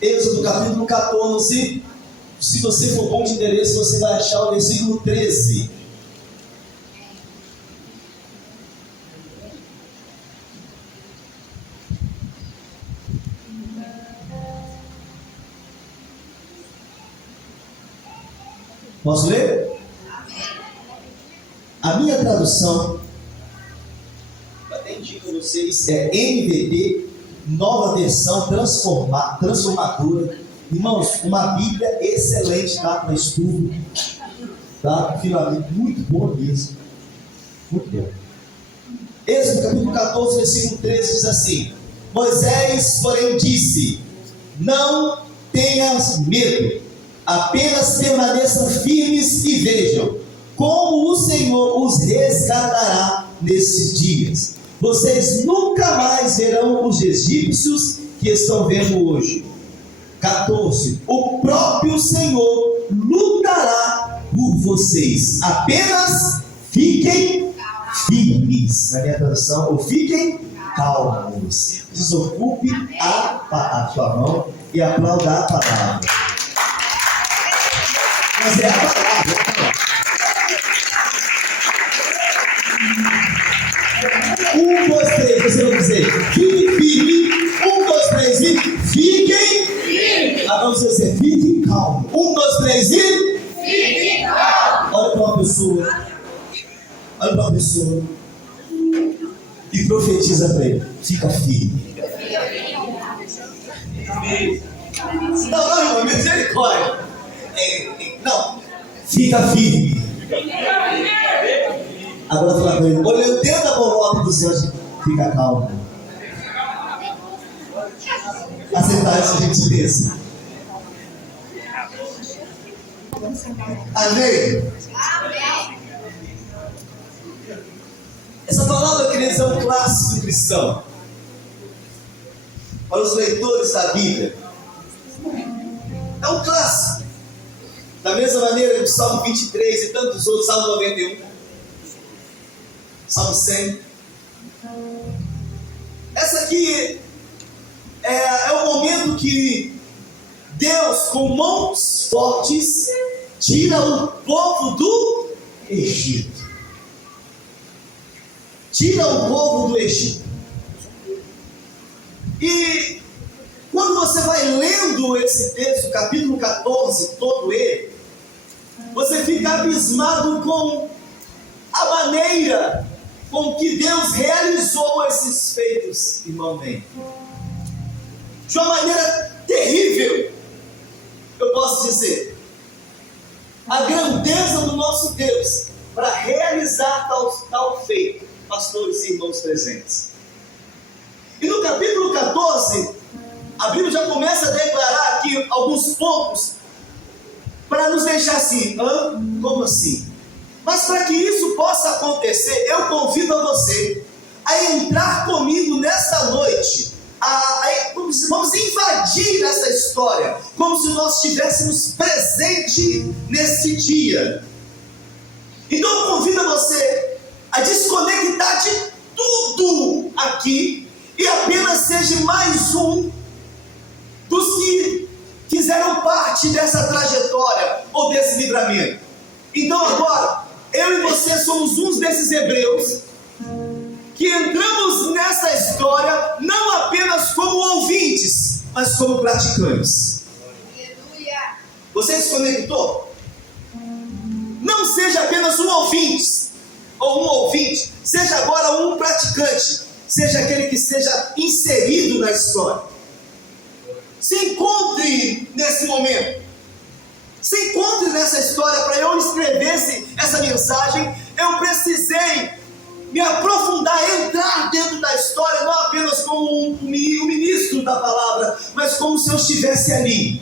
Êxodo capítulo 14, se você for bom de endereço, você vai achar o versículo 13. Posso ler? A minha tradução, até indico a vocês, é NVT, nova versão transformadora. Irmãos, uma Bíblia excelente, tá? Para estudo, tá? Finalmente, muito boa mesmo. Muito bom. Êxodo capítulo 14, versículo 13 diz assim: Moisés, porém, disse: Não tenhas medo, apenas permaneçam firmes e vejam como o Senhor os resgatará nesses dias. Vocês nunca mais verão os egípcios que estão vendo hoje. 14. O próprio Senhor lutará por vocês. Apenas fiquem firmes. Na minha tradução, ou fiquem calmos. Desocupe a sua mão e aplauda a palavra. Mas é a palavra. 1, 2, 3, você vai dizer, fique firme. 1, 2, 3 e fiquem firme. Agora você vai dizer, fiquem calmos. 1, 2, 3 e fiquem calmos. Olha para uma pessoa. Olha para uma pessoa e profetiza para ele: fica firme. Não, irmão, misericórdia. Não, fica firme. Agora fala para ele, olhando dentro da bolota dos anjos, fica calmo. Aceitar essa gentileza. Amém? Essa palavra, queridos, é um clássico cristão. Para os leitores da Bíblia, é um clássico. Da mesma maneira que o Salmo 23 e tantos outros, Salmo 91, Salmo 100. Essa aqui é o momento que Deus, com mãos fortes, tira o povo do Egito. Tira o povo do Egito. E quando você vai lendo esse texto, capítulo 14, todo ele, você fica abismado com a maneira com que Deus realizou esses feitos, irmão bem. De uma maneira terrível, eu posso dizer. A grandeza do nosso Deus para realizar tal feito, pastores e irmãos presentes. E no capítulo 14, a Bíblia já começa a declarar aqui alguns pontos para nos deixar assim, como assim? Mas para que isso possa acontecer, eu convido a você a entrar comigo nesta noite, vamos invadir essa história, como se nós estivéssemos presente nesse dia. Então eu convido a você a desconectar de tudo aqui e apenas seja mais um dos que fizeram parte dessa trajetória ou desse livramento. Então agora, eu e você somos uns desses hebreus que entramos nessa história não apenas como ouvintes, mas como praticantes. Você se conectou? Não seja apenas um ouvinte, ou um ouvinte, seja agora um praticante, seja aquele que seja inserido na história. Se encontre nesse momento. Se encontre nessa história. Para eu escrever essa mensagem, eu precisei me aprofundar, entrar dentro da história, não apenas como um ministro da palavra, mas como se eu estivesse ali,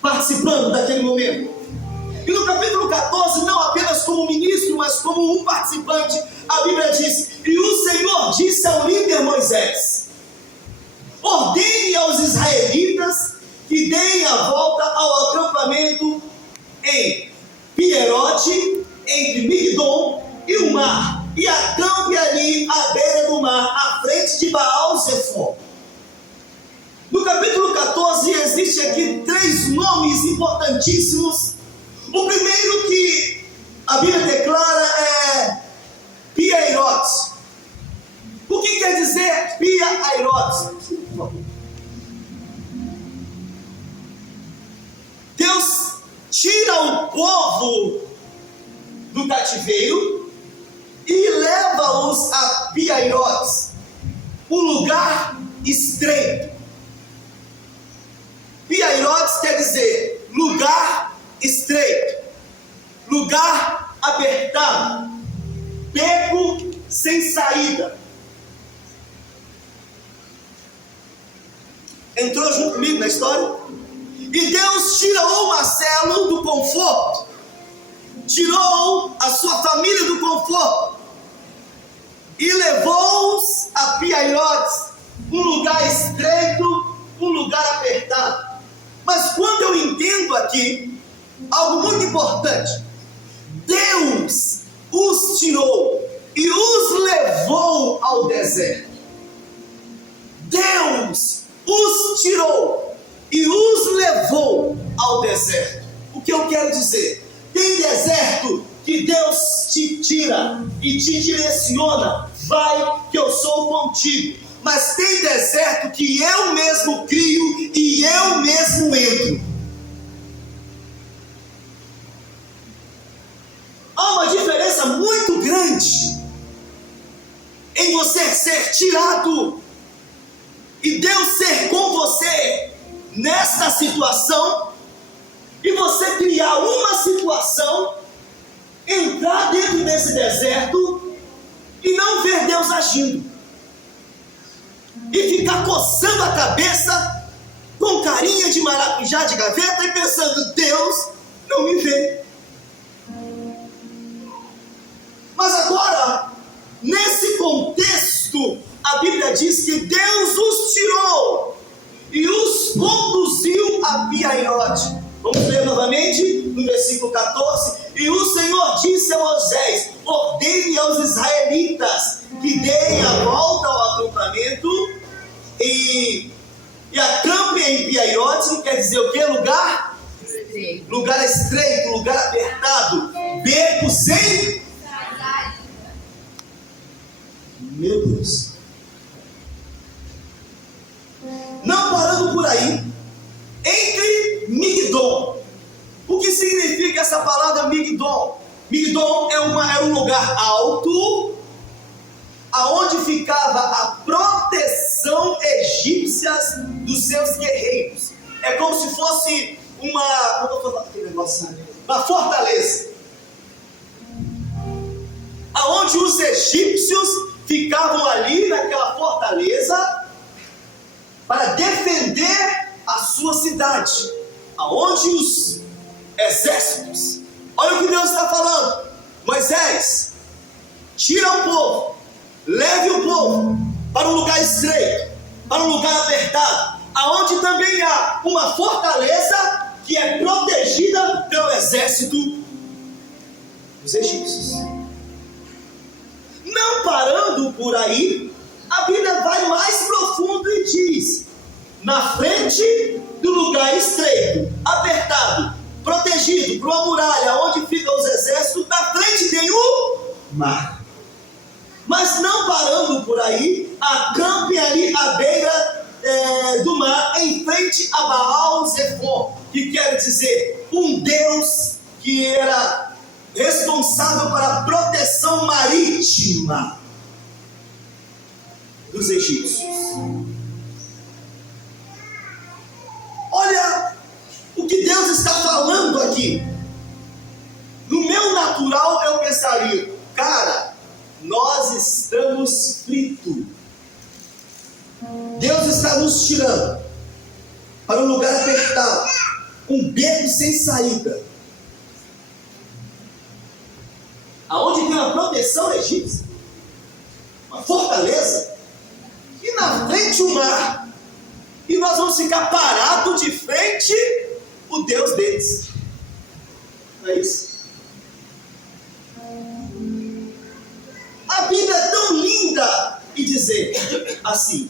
participando daquele momento. E no capítulo 14, não apenas como ministro, mas como um participante, a Bíblia diz: e o Senhor disse ao líder Moisés: ordene aos israelitas que deem a volta ao acampamento em Pierote, entre Migdom e o mar, e acampe ali à beira do mar, à frente de Baal-Zephon. No capítulo 14, 14 existe aqui 3 nomes importantíssimos. O primeiro que a Bíblia declara é Piairote. O que quer dizer Piairote? Deus tira o povo do cativeiro e leva-os a Piairote, um lugar estreito. Piairote quer dizer lugar estreito, lugar apertado, beco sem saída. Entrou junto comigo na história? E Deus tirou Marcelo do conforto, tirou a sua família do conforto e levou-os a Piairote, um lugar estreito, um lugar apertado. Mas quando eu entendo aqui algo muito importante, Deus os tirou e os levou ao deserto. Deus os tirou e os levou ao deserto. O que eu quero dizer? Tem deserto que Deus te tira e te direciona. Vai que eu sou contigo. Mas tem deserto que eu mesmo crio e eu mesmo entro. Há uma diferença muito grande em você ser tirado e Deus ser com você nesta situação, e você criar uma situação, entrar dentro desse deserto e não ver Deus agindo, e ficar coçando a cabeça com carinha de maracujá de gaveta e pensando: Deus não me vê. Mas agora, nesse contexto, a Bíblia diz que Deus os tirou e os conduziu a Piairote. Vamos ler novamente no versículo 14. E o Senhor disse a Moisés: ordene aos israelitas que deem a volta ao acampamento e acampem em Piairote. Quer dizer o que? Lugar estreito. Lugar estreito, lugar apertado, beco sem. Meu Deus. Não parando por aí, entre Migdol. O que significa essa palavra Migdol? Migdol é um lugar alto, aonde ficava a proteção egípcia dos seus guerreiros. É como se fosse uma fortaleza, aonde os egípcios ficavam ali naquela fortaleza para defender a sua cidade, aonde os exércitos. Olha o que Deus está falando: Moisés, tira o povo, leve o povo para um lugar estreito, para um lugar apertado, aonde também há uma fortaleza que é protegida pelo exército dos egípcios. Não parando por aí, a Bíblia vai mais profundo e diz: na frente do lugar estreito, apertado, protegido por uma muralha onde ficam os exércitos, na frente tem o mar. Mas não parando por aí, acampe ali à beira do mar, em frente a Baal-Zephon, que quer dizer um deus que era responsável para a proteção marítima dos egípcios. Olha o que Deus está falando aqui. No meu natural eu pensaria: cara, nós estamos fritos. Deus está nos tirando para um lugar apertado, um beco sem saída, aonde tem uma proteção egípcia, uma fortaleza, e na frente o mar, e nós vamos ficar parados de frente o Deus deles. Não é isso? A Bíblia é tão linda e dizer assim: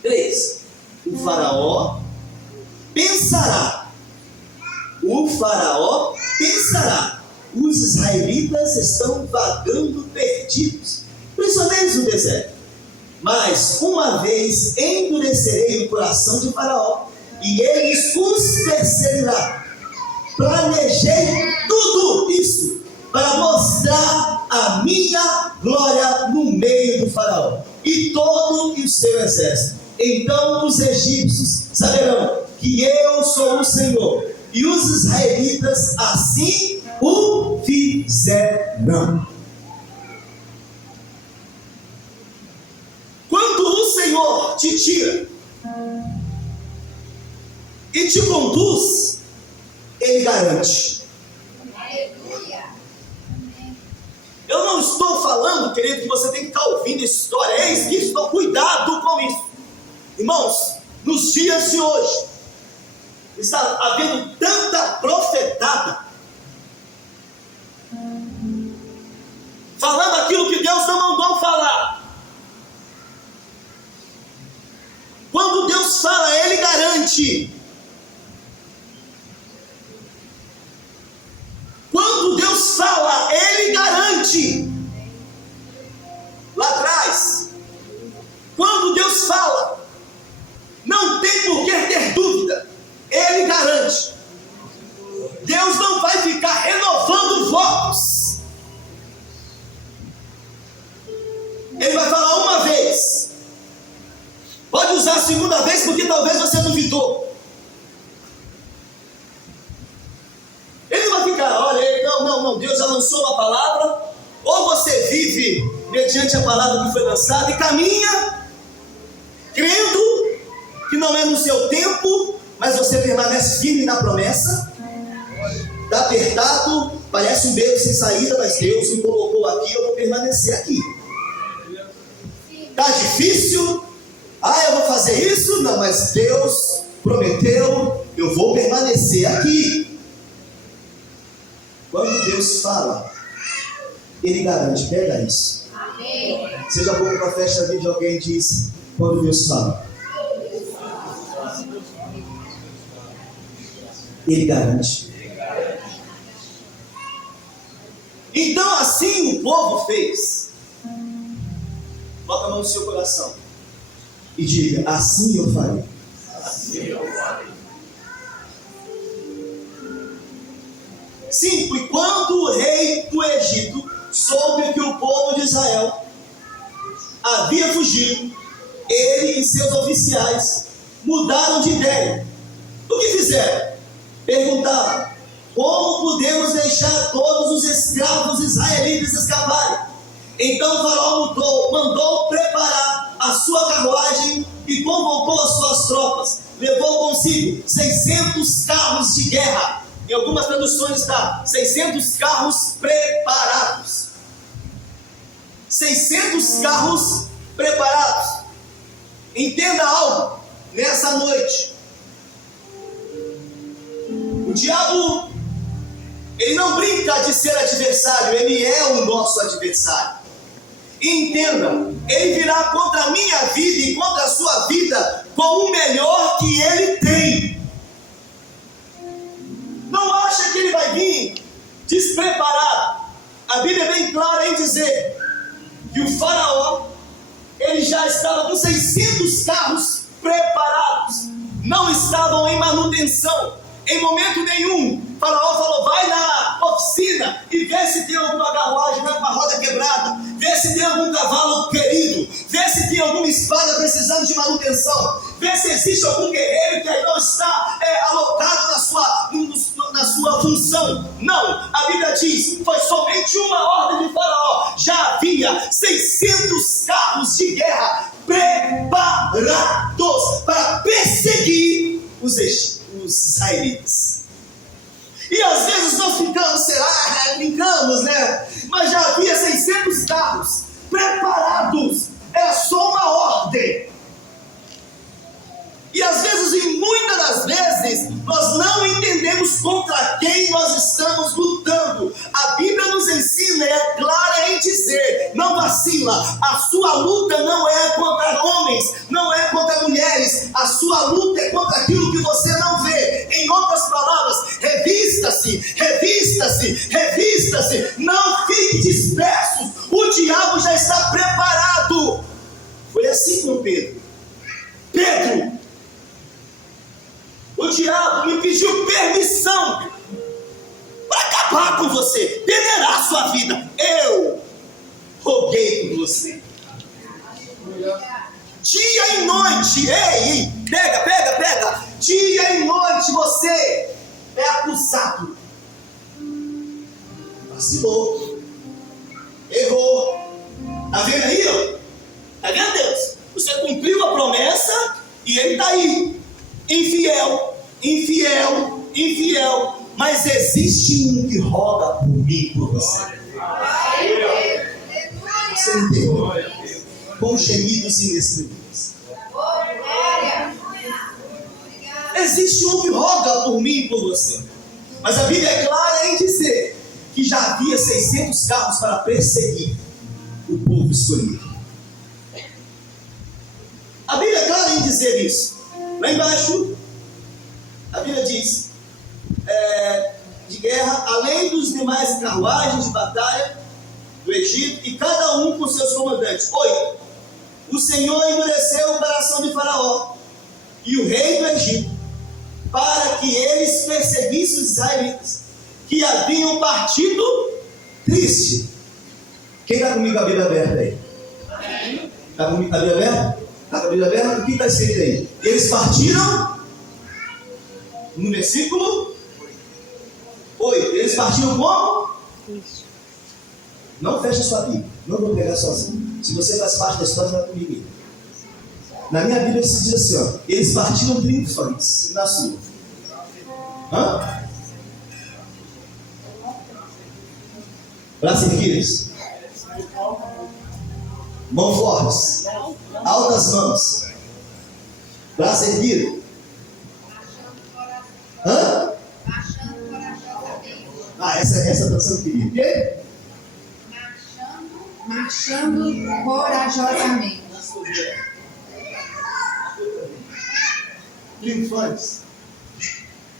3. o faraó pensará, os israelitas estão vagando perdidos, prisioneiros no deserto. Mas uma vez endurecerei o coração de Faraó, e eles os perseguirá. Planejei tudo isso para mostrar a minha glória no meio do Faraó e todo o seu exército. Então os egípcios saberão que eu sou o Senhor, e os israelitas assim o fizerão. Quando o Senhor te tira e te conduz, Ele garante. Eu não estou falando, querido, que você tem que ficar ouvindo história. Eis que estou, cuidado com isso. Irmãos, nos dias de hoje, está havendo tanta profetada, falando aquilo que Deus não mandou falar. Quando Deus fala, Ele garante. Quando Deus fala, Ele garante. Lá atrás, quando Deus fala, não tem por que ter dúvida, Ele garante. Deus não vai ficar renovando votos. Ele vai falar uma vez. Pode usar a segunda vez, porque talvez você duvidou. Ele vai ficar, olha, não, Deus já lançou uma palavra. Ou você vive mediante a palavra que foi lançada e caminha, crendo que não é no seu tempo, mas você permanece firme na promessa. Está apertado, parece um beco sem saída, mas Deus me colocou aqui, eu vou permanecer aqui. Está difícil? Eu vou fazer isso? Não, mas Deus prometeu, eu vou permanecer aqui. Quando Deus fala, Ele garante. Pega isso. Amém. Seja bom para a festa da vida de alguém diz, quando Deus fala, Ele garante. Então assim o povo fez. Bota a mão no seu coração e diga, assim eu farei. Assim eu farei. 5. E quando o rei do Egito soube que o povo de Israel havia fugido, ele e seus oficiais mudaram de ideia. O que fizeram? Perguntaram, como podemos deixar todos os escravos israelitas escaparem? Então o faraó mandou preparar a sua carruagem e convocou as suas tropas. Levou consigo 600 carros de guerra. Em algumas traduções está 600 carros preparados. 600 carros preparados. Entenda algo nessa noite. O diabo, ele não brinca de ser adversário, ele é o nosso adversário. E entenda, ele virá contra a minha vida e contra a sua vida com o melhor que ele tem. Não acha que ele vai vir despreparado. A Bíblia é bem clara em dizer que o faraó, ele já estava com 600 carros preparados, não estavam em manutenção. Em momento nenhum, o faraó falou, vai na oficina e vê se tem alguma carruagem com a roda quebrada, vê se tem algum cavalo querido, vê se tem alguma espada precisando de manutenção, vê se existe algum guerreiro que aí não está alocado na sua função. Não, a Bíblia diz, foi somente uma ordem de faraó, já havia 600 carros de guerra preparados para perseguir os israelitas. E às vezes nós brincamos, né? Mas já havia 600 carros preparados. Era só uma ordem. E às vezes, e muitas das vezes, nós não entendemos contra quem nós estamos lutando. A Bíblia nos nos ensina é clara em dizer, não vacila, a sua luta não é contra homens, não é contra mulheres, a sua luta é contra aquilo que você não vê. Em outras palavras, revista-se, revista-se, revista-se, não fique disperso, o diabo já está preparado. Foi assim com Pedro. Pedro, o diabo me pediu permissão para acabar com você, peneirar a sua vida. Eu roguei por você. Dia e noite, ei, pega. Dia e noite você é acusado. Vacilou, errou. Tá vendo aí, ó? Tá vendo, Deus? Você cumpriu a promessa e ele está aí, infiel, mas existe um que roga por mim e por você. Você entendeu? Com gemidos inexprimíveis. Existe um que roga por mim e por você. Mas a Bíblia é clara em dizer que já havia 600 carros para perseguir o povo escolhido. A Bíblia é clara em dizer isso. Lá embaixo, a Bíblia diz, de guerra, além dos demais carruagens de batalha do Egito, e cada um com seus comandantes. 8. O Senhor endureceu o coração de Faraó e o rei do Egito, para que eles perseguissem os israelitas, que haviam partido triste. Quem está comigo com a Bíblia aberta aí? Está comigo com a Bíblia aberta? Está com a Bíblia aberta? O que está escrito aí? Eles partiram, no versículo 8. Eles partiram como? Não feche a sua Bíblia. Não vou pegar sozinho. Se você faz parte da história, vai comigo aí. Na minha Bíblia se diz assim, ó, eles partiram triunfantes. Na sua? Braços erguidos, mãos fortes, altas mãos, braço erguido. Essa tradução querida. O quê? Marchando corajosamente. Triunfantes,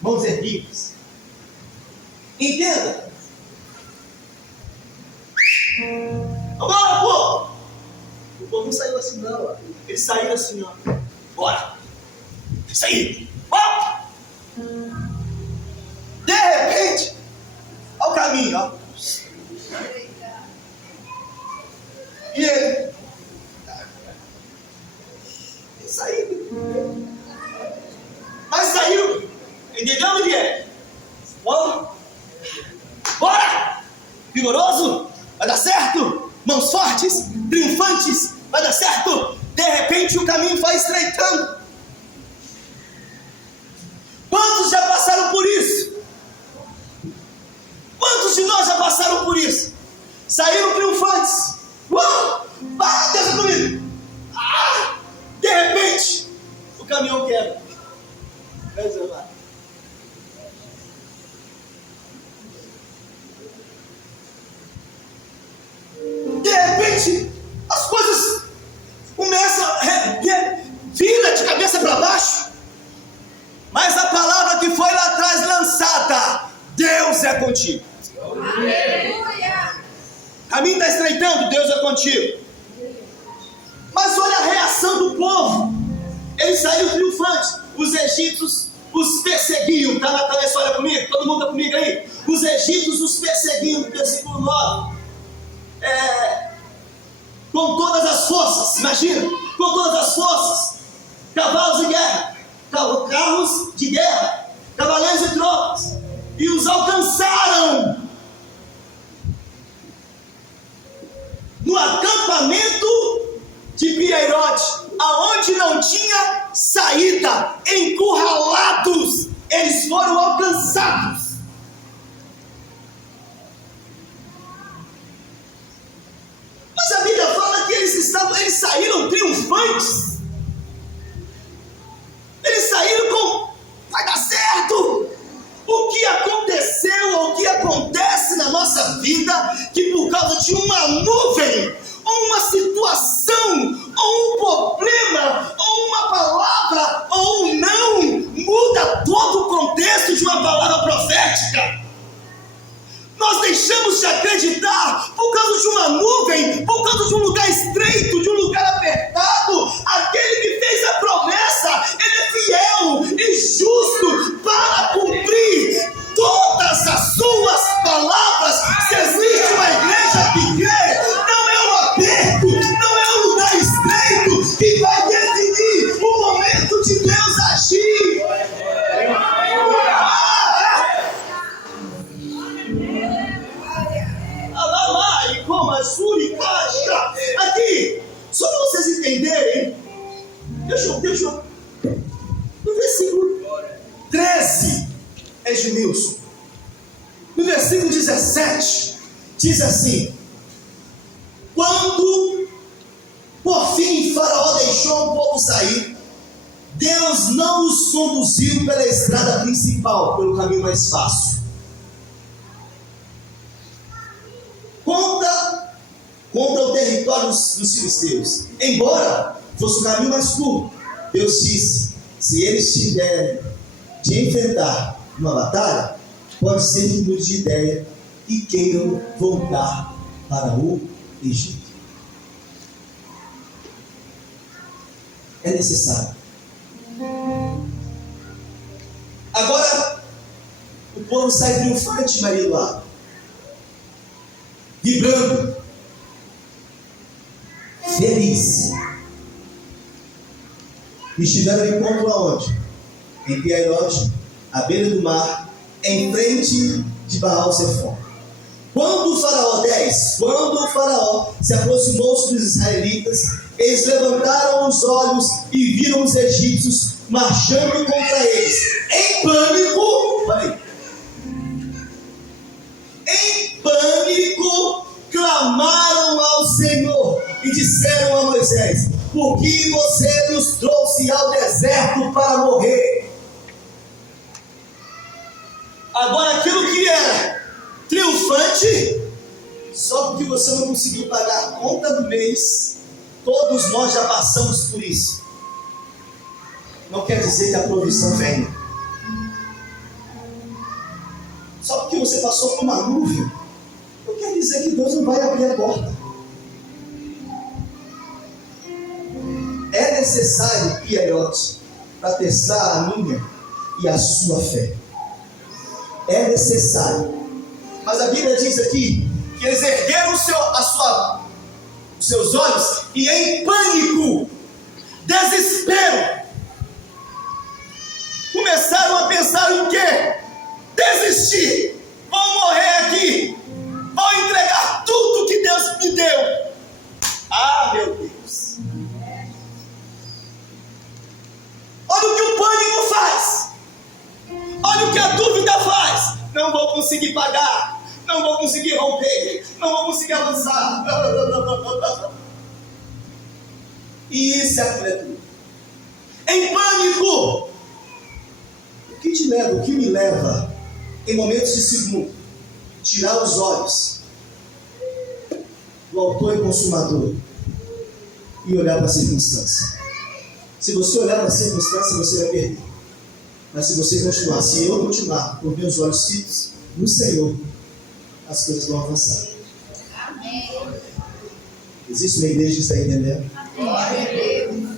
mãos erguidas. Entenda. Vambora, pô! O povo não saiu assim, não. Ó. Eles saíram assim, ó. Bora! Isso aí! Ó! De repente, olha o caminho, ó. E ele? Eles saíram. Mas saíram. Entendeu, Miguel? Bora! Bora! Vigoroso! Vai dar certo! Mãos fortes, triunfantes, vai dar certo! De repente o caminho vai estreitando. Quantos já passaram por isso? Quantos de nós já passaram por isso? Saíram triunfantes. Deixa comigo! De repente, o caminhão quebra. De repente, as coisas começam a vira de cabeça para baixo. Mas a palavra que foi lá atrás lançada, Deus é contigo. Aleluia. O caminho está estreitando, Deus é contigo. Mas olha a reação do povo. Eles saíram triunfantes. Os egípcios os perseguiam. Está na história comigo? Todo mundo está comigo aí? Os egípcios os perseguiam, no versículo 9. Com todas as forças, imagina, com todas as forças, cavalos de guerra, carros de guerra, cavaleiros e tropas, e os alcançaram no acampamento de Piairote, aonde não tinha saída, encurralados, eles foram alcançados. Mas a Bíblia fala que eles saíram triunfantes. uma nuvem, por causa de um lugar estreito, de um lugar apertado. Aquele que fez a promessa, ele é fiel e justo para cumprir todas as suas palavras. Se existe uma igreja que crê, não é um aperto, não é um lugar estreito que vai definir o momento de Deus agir. Alamai, como a suricaixa. Aqui, só para vocês entenderem, deixa eu. No versículo 13, Edmilson. No versículo 17, diz assim: quando por fim Faraó deixou o povo sair, Deus não os conduziu pela estrada principal, pelo caminho mais fácil. Contra o território dos filisteus. Embora fosse o caminho mais curto, Deus disse: se eles tiverem de enfrentar uma batalha, pode ser que mude de ideia e queiram voltar para o Egito. É necessário. Agora, o povo sai triunfante, Maria Eduardo, vibrando, feliz. E estiveram em encontro aonde? Em Piairote, à beira do mar, em frente de Baal-Zephon. Quando o faraó se aproximou dos israelitas, eles levantaram os olhos e viram os egípcios marchando contra eles. Em pânico, clamaram ao Senhor e disseram a Moisés: por que você nos trouxe ao deserto para morrer? Agora, aquilo que era triunfante, só porque você não conseguiu pagar a conta do mês, todos nós já passamos por isso. Não quer dizer que a provisão venha. Só porque você passou por uma nuvem, não quer dizer que Deus não vai abrir a porta. É necessário, Piairote, para testar a minha e a sua fé. É necessário. Mas a Bíblia diz aqui que eles ergueram os seus olhos e em pânico, desespero, começaram a pensar em quê? Desistir. Vou morrer aqui. Vou entregar tudo que Deus me deu. Ah, meu Deus. Olha o que o pânico faz. Olha o que a dúvida faz. Não vou conseguir pagar. Não vou conseguir romper. Não vou conseguir avançar. E isso é aquilo é tudo. Em pânico. O que me leva, em momentos de segundo, tirar os olhos do autor e consumador e olhar para a circunstância. Se você olhar para a circunstância, você vai perder. Mas se você continuar, se eu continuar com meus olhos fitos no Senhor, as coisas vão avançar. Amém. Existe uma igreja que está entendendo? Amém.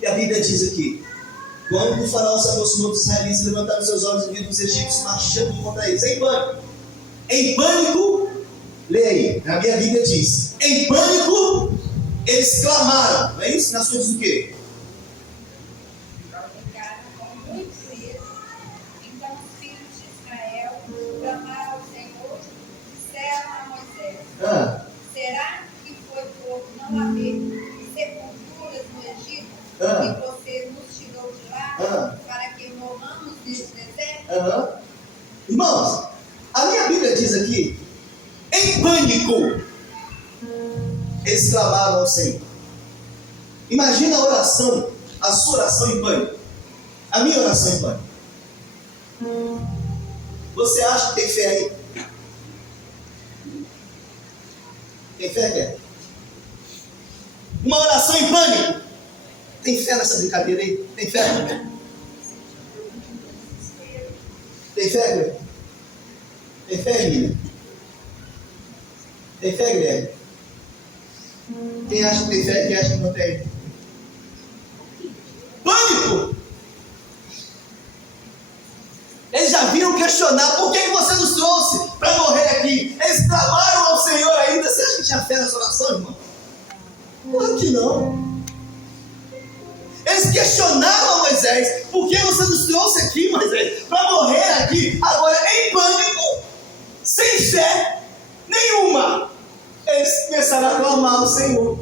E a Bíblia diz aqui: quando o faraó se aproximou dos israelitas, levantaram seus olhos e viram os egípcios marchando contra eles. Em pânico. Em pânico, leia aí. Na minha Bíblia diz: em pânico, eles clamaram. Não é isso? Nas coisas do quê? Ficaram com muito medo. Então os filhos de Israel clamaram ao Senhor e disseram a Moisés: será que foi por não haver sepulturas no Egito que você nos tirou de lá para que morramos nesse deserto? Irmãos, a minha Bíblia diz aqui: em pânico, eles clamaram ao Senhor. Imagina a oração, a sua oração em pânico, a minha oração em pânico. Você acha que tem fé aí? Tem fé, quer? Uma oração em pânico. Tem fé nessa brincadeira aí? Tem fé? Tem fé, Greg? Tem fé, Emília? Tem fé, Guilherme? Quem acha que tem fé, quem acha que não tem? Pânico! Eles já viram questionar: por que você nos trouxe para morrer aqui? Eles clamaram ao Senhor ainda. Você acha que tinha fé nessa oração, irmão? Claro que não. Eles questionaram a Moisés: por que você nos trouxe aqui, Moisés, para morrer aqui? Agora, em pânico, sem fé nenhuma, eles começaram a clamar ao Senhor.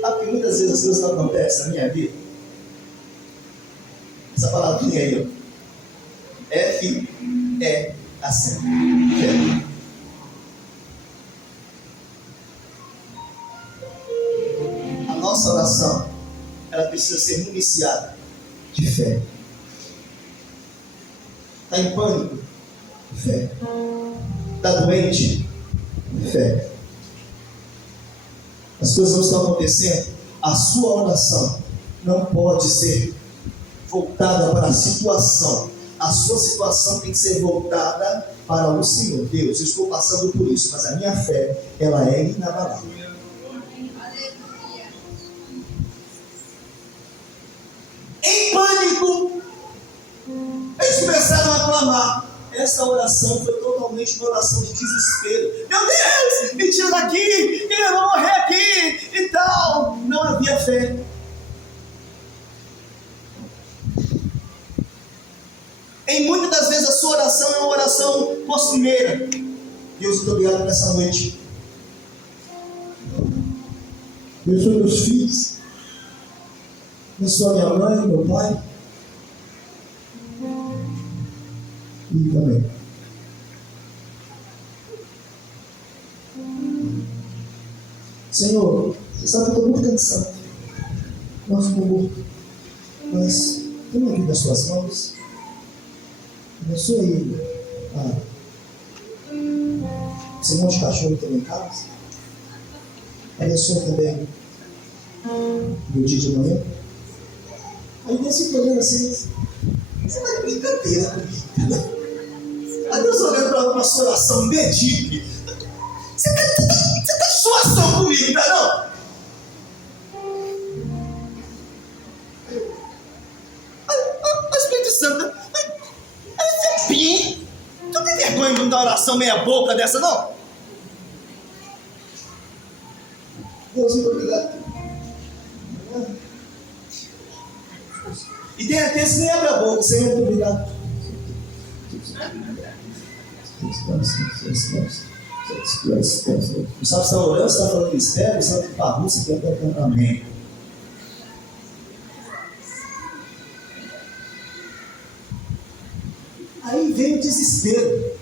Sabe que muitas vezes as coisas não acontecem na minha vida? Essa palavrinha aí, ó. F-E-A-C. Fé. A nossa oração, ela precisa ser municiada de fé. Está em pânico? Fé. Está doente? Fé. As coisas não estão acontecendo. A sua oração não pode ser voltada para a situação. A sua situação tem que ser voltada para o Senhor. Deus, eu estou passando por isso, mas a minha fé, ela é inabalável. Em pânico, eles começaram a clamar. Essa oração foi totalmente uma oração de desespero. Meu Deus, me tira daqui, eu vou morrer aqui e tal. Não havia fé. Em muitas das vezes a sua oração é uma oração costumeira. Deus, muito obrigado nessa noite. Abençoe meus filhos. Abençoe minha mãe, meu pai. E também. Senhor, você sabe que eu estou muito cansado. Nosso povo. Mas tenho aqui nas suas mãos. Abençoe ele. Esse monte de cachorro também em casa. Abençoe também meu dia de manhã. Aí nesse olhando assim, você vai de brincadeira comigo. Aí Deus olhando para a sua oração medíocre. Você está suação comigo, não é não? Espírito Santo, tu tem vergonha de dar oração meia boca dessa, não? Deus, muito obrigado. E tem aqueles que nem abre a boca. Senhor, muito obrigado. Não sabe se está orando, se está falando mistério, não sabe que bagunça que é. Amém. Aí vem o desespero,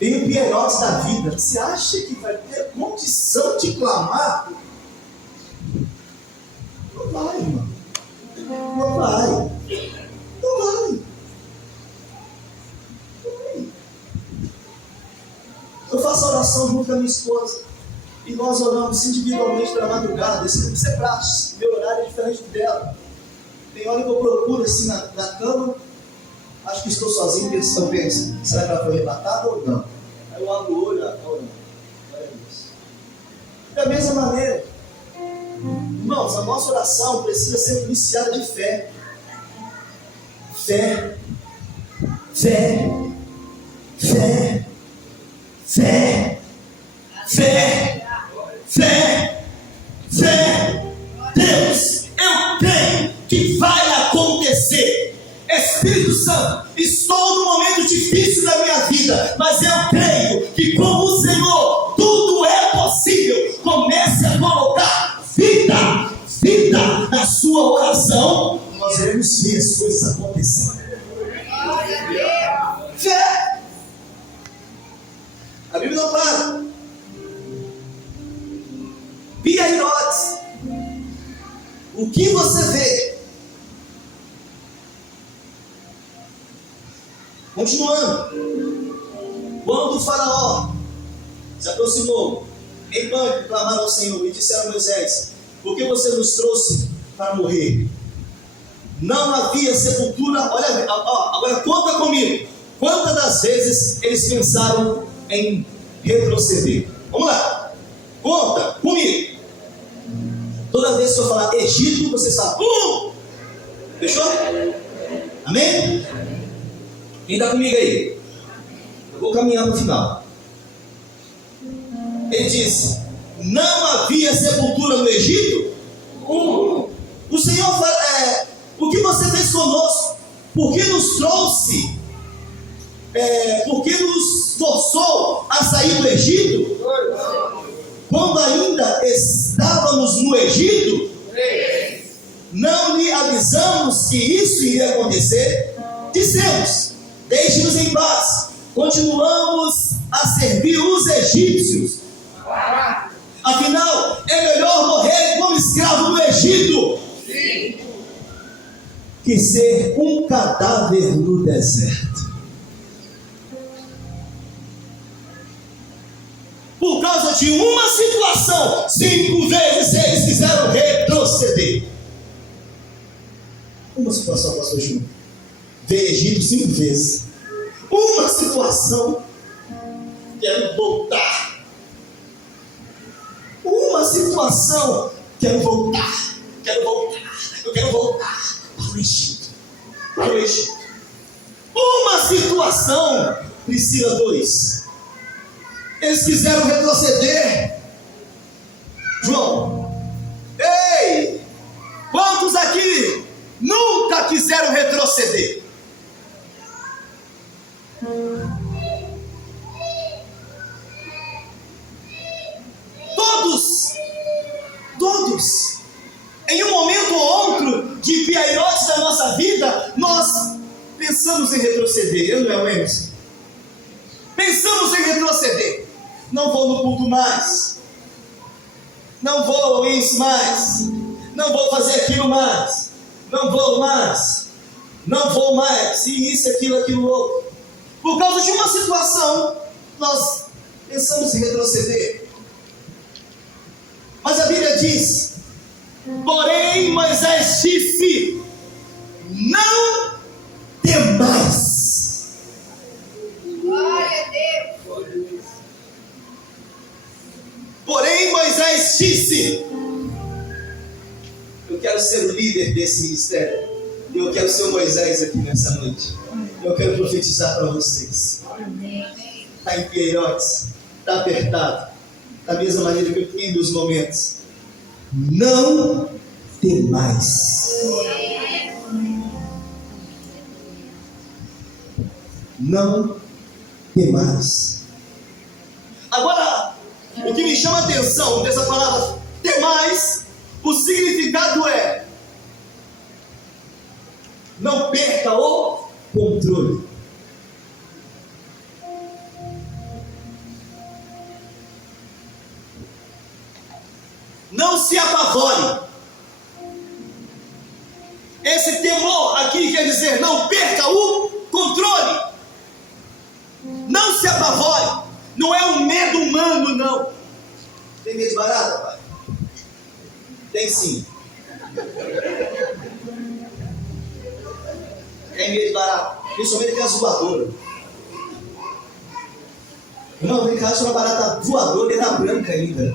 vem o pierote da vida. Você acha que vai ter condição de clamar? Não vai, irmão. Não vai. Não vai. Eu faço oração junto com a minha esposa. E nós oramos individualmente pela madrugada. Isso é prático. Meu horário é diferente do dela. Tem hora que eu procuro assim na cama. Acho que estou sozinho, eu penso, será que ela foi arrebatada ou não? Aí eu abro o olho, orando. Olha isso. Da mesma maneira, irmãos, a nossa oração precisa ser iniciada de fé. Fé. Fé. Fé. Fé. Fé. Fé. Fé. Deus, eu creio que vai acontecer. Espírito Santo, estou num momento difícil da minha vida, mas eu creio que com o Senhor tudo é possível. Comece a colocar vida na sua oração. Nós iremos ver as coisas acontecendo. Fé. A Bíblia não para. Pia Herodes, o que você vê? Continuando, quando o faraó se aproximou, em pânico, clamaram ao Senhor e disseram a Moisés: por que você nos trouxe para morrer? Não havia sepultura. Olha, agora conta comigo. Quantas das vezes eles pensaram em retroceder. Vamos lá, conta comigo. Toda vez que eu falar Egito, você sabe. Fechou? Amém? Quem está comigo aí? Eu vou caminhar para o final. Ele disse: não havia sepultura no Egito? O Senhor fala, o que você fez conosco? Por que nos trouxe? Por que nos forçou a sair do Egito? Quando ainda estávamos no Egito? Não lhe avisamos que isso iria acontecer? Dissemos: deixe-nos em paz, continuamos a servir os egípcios. Afinal, é melhor morrer como escravo no Egito que ser um cadáver no deserto. Por causa de uma situação, 5 vezes eles quiseram retroceder. Uma situação, pastor Júnior. Veio Egito 5 vezes. Uma situação, quero voltar. Uma situação, quero voltar. Eu quero voltar para o Egito. Uma situação, Priscila 2. Eles quiseram retroceder. João, ei, quantos aqui nunca quiseram retroceder? Todos. Em um momento ou outro de piairotes da nossa vida, nós pensamos em retroceder. Eu não é o Emerson? Pensamos em retroceder. Não vou no culto mais. Não vou isso mais. Não vou fazer aquilo mais. Não vou mais. E isso, aquilo outro. Por causa de uma situação, nós pensamos em retroceder. Mas a Bíblia diz: porém Moisés disse: não temais. Glória a Deus. Porém Moisés disse: eu quero ser o líder desse ministério. Eu quero ser o Moisés aqui nessa noite. Eu quero profetizar para vocês. Está em pieirotes, está apertado, da mesma maneira que eu tenho dos momentos. Não temais. Não temais. Agora, o que me chama a atenção dessa palavra temais, o significado é: não perca o controle. Não se apavore. Esse temor aqui quer dizer: não perca o controle. Não se apavore. Não é um medo humano, não. Tem medo de barata, pai? Tem sim. Tem medo de barata. Principalmente aquelas voadoras. Não, vem cá, tinha uma barata voadora que era branca ainda.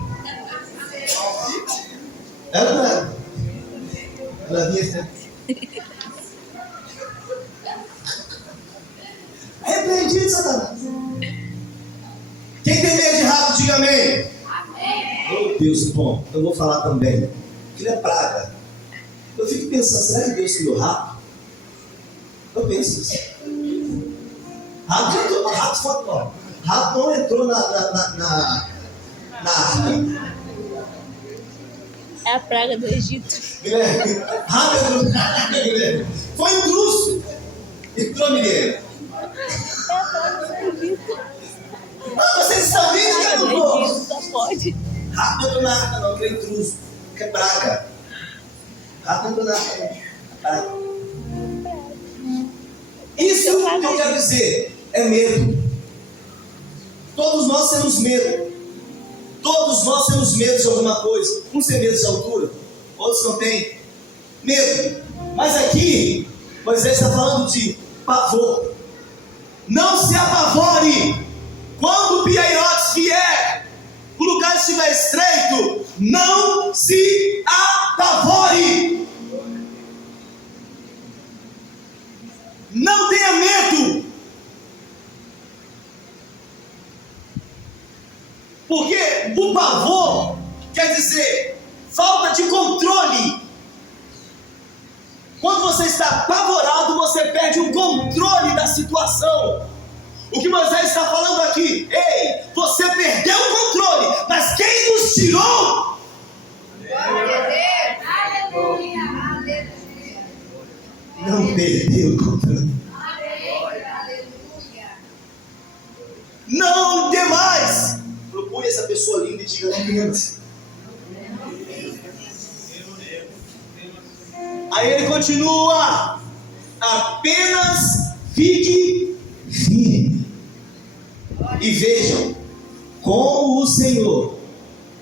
Ela vinha. Repreendido, Satanás. Quem tem medo de rato, diga amém. Amém. Oh, Deus, bom, eu vou falar também. Ele é praga. Eu fico pensando: será que Deus criou rato? Eu penso isso. Rato não entrou na arca. É a praga do Egito. Guilherme, Guilherme. Foi intruso. Entrou, Guilherme. É a praga do Egito. Vocês estão vendo que eu não vou? Egito só pode. Rato não entrou na arca, não, que é intruso. Que é praga. Rato não entrou na arca, não. É praga. Isso é o que eu quero dizer. É medo. Todos nós temos medo. Todos nós temos medo de alguma coisa. Uns têm medo de altura, outros não têm medo. Mas aqui, Moisés está falando de pavor. Não se apavore quando piairotes espaço vier, o lugar estiver estreito, não se apavore. Não tenha medo. Porque o pavor quer dizer falta de controle. Quando você está apavorado, você perde o controle da situação. O que Moisés está falando aqui, ei, você perdeu o controle, mas quem nos tirou? Glória a Deus. Aleluia. Aleluia. Não perdeu o controle. Aleluia. Não dê mais. Procure essa pessoa linda e diga: não temos. Aí ele continua: apenas fique firme e vejam como o Senhor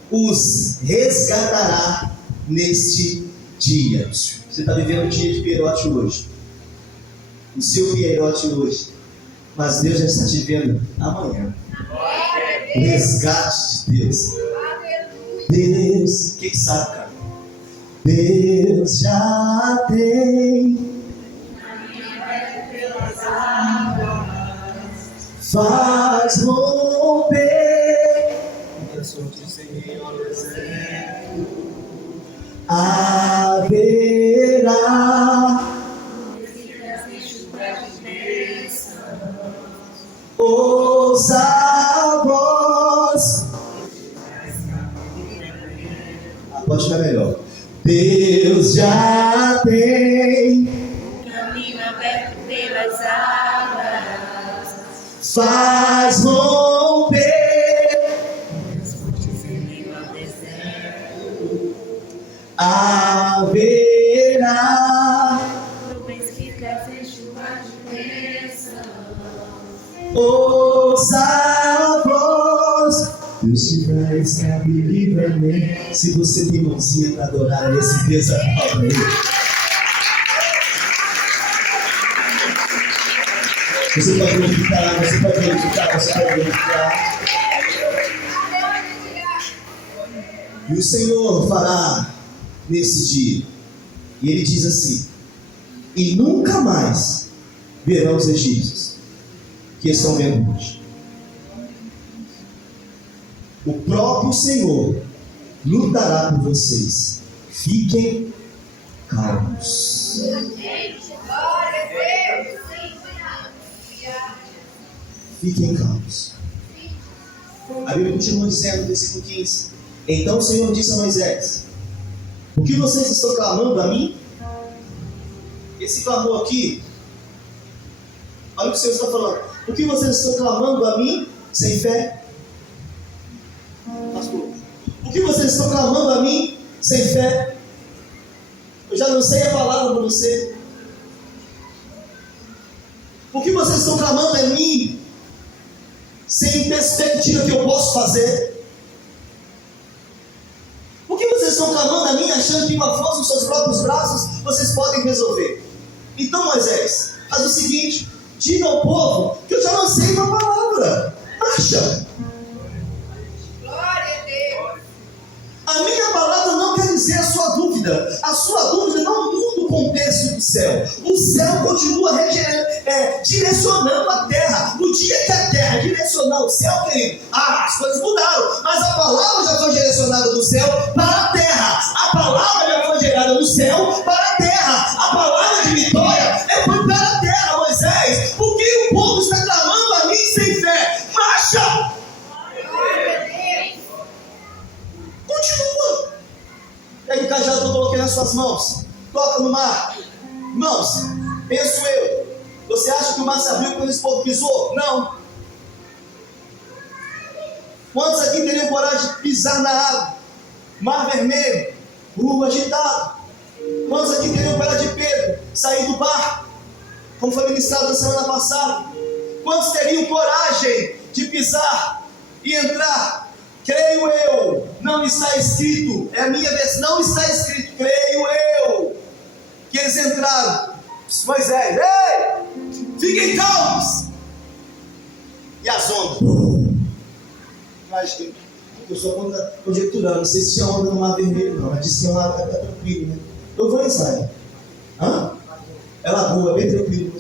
os resgatará neste dia. Você está vivendo um dia de Pierote hoje, o seu Pierote hoje, mas Deus já está te vendo amanhã. O resgate de Deus. Deus, quem sabe, cara? Deus já tem faz romper haverá ouça a voz. Pode ficar melhor. Deus já tem caminho aberto pelas águas, faz romper haverá nuvens que trazem chuva de bênção. ouça a voz. Deus te dá escape e livramento. Se você tem mãozinha para adorar esse Deus, aplaude. Você pode glorificar, você pode glorificar, você pode glorificar. E o Senhor fará nesse dia. E ele diz assim: e nunca mais verão os egípcios que estão vendo hoje. O próprio Senhor lutará por vocês. Fiquem calmos. Glória a Deus. Fiquem calmos. A Bíblia continua dizendo no versículo 15: então o Senhor disse a Moisés: o que vocês estão clamando a mim? Esse clamor aqui, olha o que o Senhor está falando. O que vocês estão clamando a mim sem fé? Pastor, o que vocês estão clamando a mim sem fé? Eu já lancei a palavra para você. O que vocês estão clamando a mim sem perspectiva que eu posso fazer? O que vocês estão clamando a mim achando que com a força dos seus próprios braços vocês podem resolver? Então, Moisés, faz o seguinte: diga ao povo que eu já lancei uma palavra. Marcha. Glória a Deus. A minha palavra não quer dizer a sua dúvida. A sua dúvida não muda o contexto do céu. O céu continua direcionando a terra. No dia que a terra direcionar o céu, querido, as coisas mudaram. Mas a palavra já foi direcionada do céu para a terra. A palavra já foi gerada do céu para a terra. A palavra de vitória foi para a terra, Moisés. O que o povo está clamando a mim sem fé? Marcha! Glória a Deus. Continua. Pega o cajado que eu coloquei nas suas mãos. Toca no mar. Irmãos, penso eu. Você acha que o mar se abriu quando esse povo pisou? Não. Quantos aqui teriam coragem de pisar na água? Mar vermelho, agitado. Quantos aqui teriam coragem de Pedro sair do barco, como foi ministrado na semana passada? Quantos teriam coragem de pisar e entrar? Creio eu, não está escrito, é a minha vez, não está escrito, creio eu, que eles entraram. Moisés, ei, fiquem calmos. E as ondas, Acho que eu sou conjecturando, não sei se tinha onda no Mar Vermelho não, mas disse que tinha uma água tranquila, né? Eu vou em Israel. É lagoa, bem tranquilo.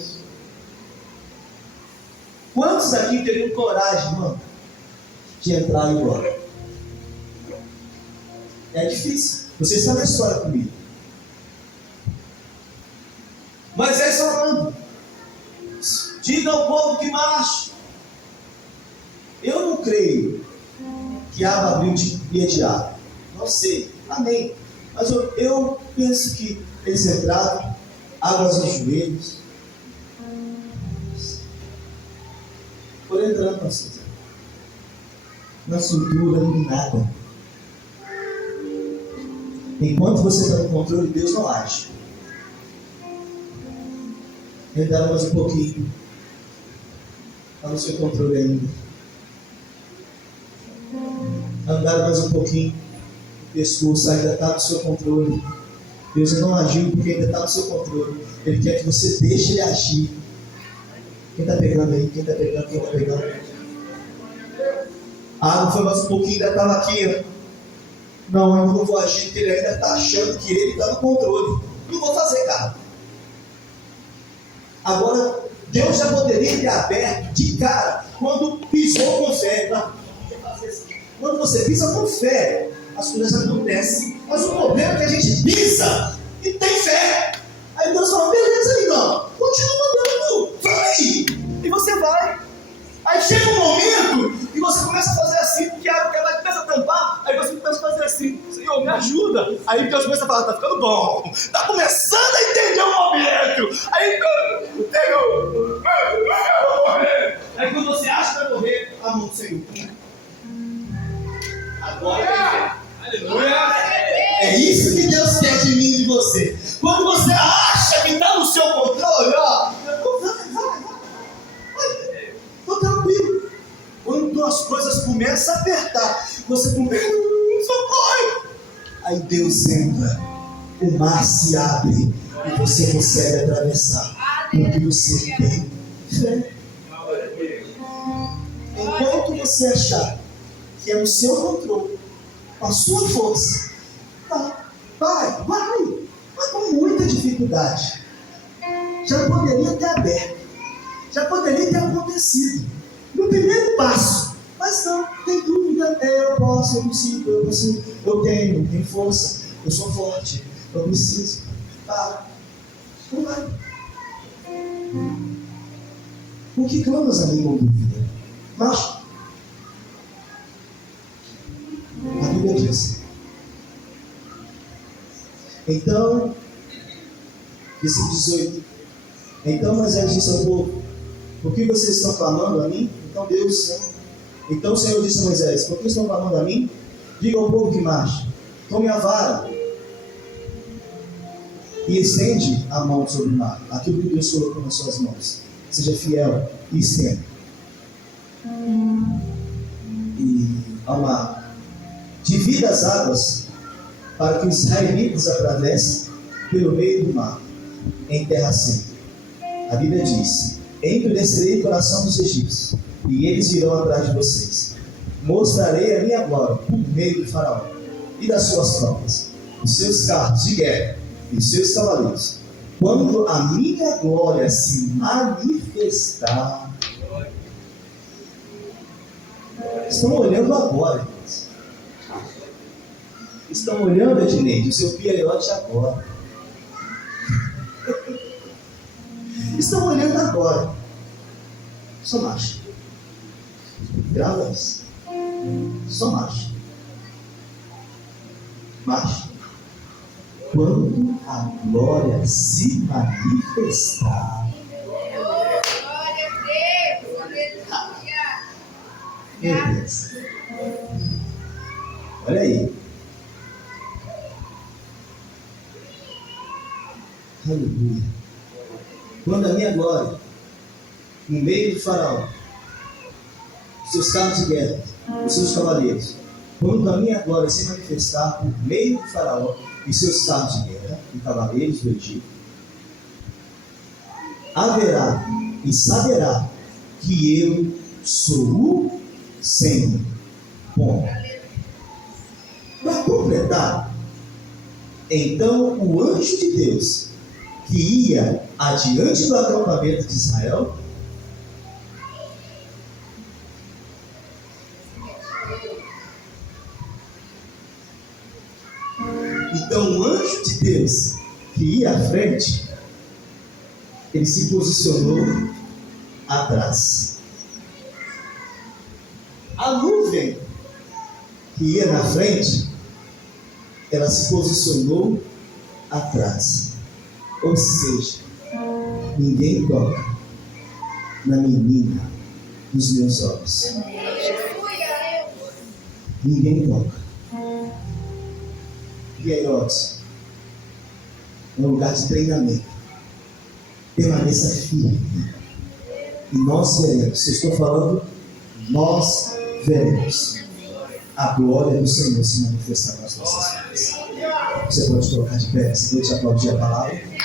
Quantos aqui teriam coragem, mano, de entrar e ir embora? É difícil. Você está na história comigo. Mas é falando. Diga ao povo que marche. Eu não creio que a água abriu de água. Não sei. Amém. Mas eu penso que eles entraram, águas nos joelhos. Por entrando, pastor. Na cintura, em nada. Enquanto você está no controle, Deus não age. Entraram mais um pouquinho. Está no seu controle ainda. Andaram mais um pouquinho. O pescoço ainda está no seu controle. Deus não agiu porque ainda está no seu controle. Ele quer que você deixe Ele agir. Quem está pegando aí? Quem está pegando? Quem está pegando? A água foi mais um pouquinho, ainda estava aqui. Não, eu não vou agir porque ele ainda está achando que ele está no controle. Não vou fazer, cara. Agora, Deus já poderia ter aberto de cara quando pisou com fé. Quando você pisa com fé, as coisas acontecem. Mas o problema é que a gente pisa e tem fé. Aí Deus fala, beleza, amigão, continua mandando, vai. E você vai. Aí chega um momento e você começa a fazer assim, porque a água começa a tampar, aí você começa a fazer assim, Senhor, me ajuda. Aí Deus começa a falar, tá ficando bom, tá começando a entender o momento. Aí quando você acha que vai morrer, a mão do Senhor. Agora, aleluia. É isso que Deus quer de mim e de você. Quando você acha que está no seu controle, ó, tô tranquilo. Quando as coisas começam a apertar, você começa, socorro. Aí Deus entra, o mar se abre e você consegue atravessar, porque você tem fé. Enquanto você achar que é o seu controle, a sua força, vai, mas com muita dificuldade. Já poderia ter aberto, já poderia ter acontecido no primeiro passo, mas não, tem dúvida, eu posso, eu consigo, eu tenho força, eu sou forte, eu preciso, não vai. O que clamas a mim com dúvida? Mas a Bíblia diz. Então, versículo 18. Então Moisés disse ao povo: por que vocês estão clamando a mim? Então o Senhor disse a Moisés: por que estão clamando a mim? Diga ao povo que marche. Tome a vara e estende a mão sobre o mar, aquilo que Deus colocou nas suas mãos. Seja fiel e estenda. E ao mar, divida as águas para que os israelitas atravessem pelo meio do mar, em terra seca. A Bíblia diz: endurecerei o coração dos egípcios, e eles virão atrás de vocês. Mostrarei a minha glória por meio do faraó e das suas tropas, os seus carros de guerra e os seus cavaleiros. Quando a minha glória se manifestar. Estão olhando agora, irmãos. Estão olhando, Edneide, o seu piaiote agora. Estão olhando agora. Só marcha. Grava isso. Só marcha. Marcha. Quando a glória se manifestar. Glória a Deus, aleluia. Meu Deus. Olha aí. Aleluia. Quando a minha glória, no meio do faraó, os seus carros de guerra, os seus cavaleiros, quando a minha glória se manifestar por meio do faraó e seus carros de guerra e cavaleiros do Egito, haverá e saberá que eu sou o Senhor. Bom, para completar, então o anjo de Deus que ia adiante do acampamento de Israel Então o anjo de Deus que ia à frente, ele se posicionou atrás. A nuvem que ia na frente, ela se posicionou atrás. Ou seja, ninguém toca na menina dos meus olhos. Ninguém toca. E aí, Herodes, é um lugar de treinamento. Permaneça firme. E nós veremos. Se eu estou falando, nós veremos a glória do Senhor se manifestar nas nossas vidas. Você pode colocar de pé, se Deus te aplaudir a palavra.